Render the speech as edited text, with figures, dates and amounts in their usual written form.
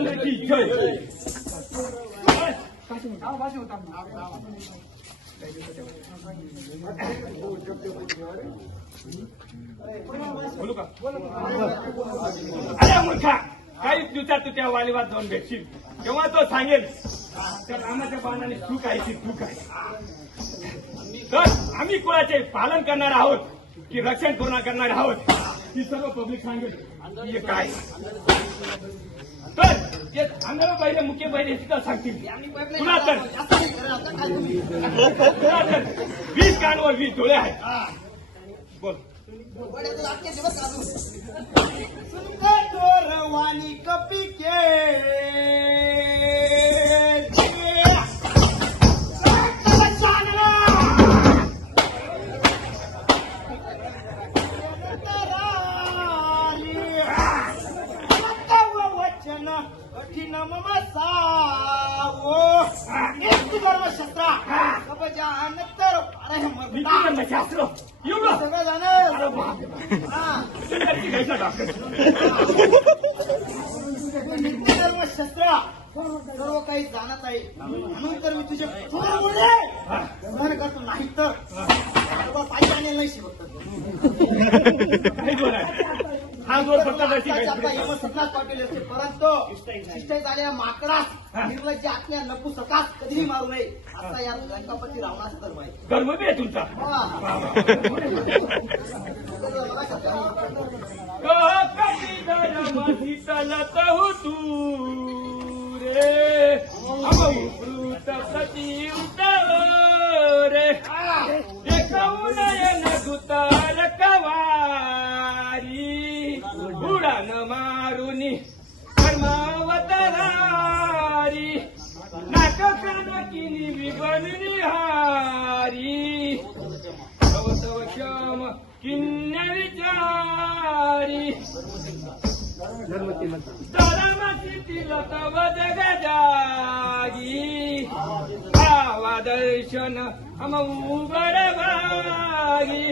रामचंद्र की जय. बोलू का? अरे मूर्खा, काही दिवसात तू त्या वालीवाद जाऊन भेटशील तेव्हा तो सांगेल त्या रामाच्या बाणाने तू काय तू काय. तर आम्ही कुळाचे पालन करणार आहोत की रक्षण पूर्ण करणार आहोत ही सर्व पब्लिक सांगेल हे काय. तर जे आंधळ पहिले मुख्य पहिले सुद्धा सांगतील तुला तर 20 कानवर 20 डोळे आहेत. बोल. सुंदर वाणी कपी के वचन कठीण मम सावो एक धर्मशास्त्र कबजानंतर धर्मशास्त्र एवढं सगळं जाणं. नित्य धर्मशास्त्र सर्व काही जाणत आहे म्हणून तर मी तुझे बोलले करतो नाही तर पाहिजे आणि नाही शिवत हा जोर फक्त सगळ्यात पाटील असते परंतु शिष्ट झालेल्या माकडास निर्लज्ज आत्म्या नपू सकास कधीही मारू नये असा या लंकापती रावणास धर्म आहे. धर्म बी आहे तुमचा. चलत हो तू रे अमृत प्रतीत रे देखून नयन दुतार कवारी उडान मारुनी कर्मावतारी नाटक नकिनी विबनी हारी तव तव श्याम किन्य विचारी धर्मशील तव जग जागी भावा दर्शन हम उघड भागी.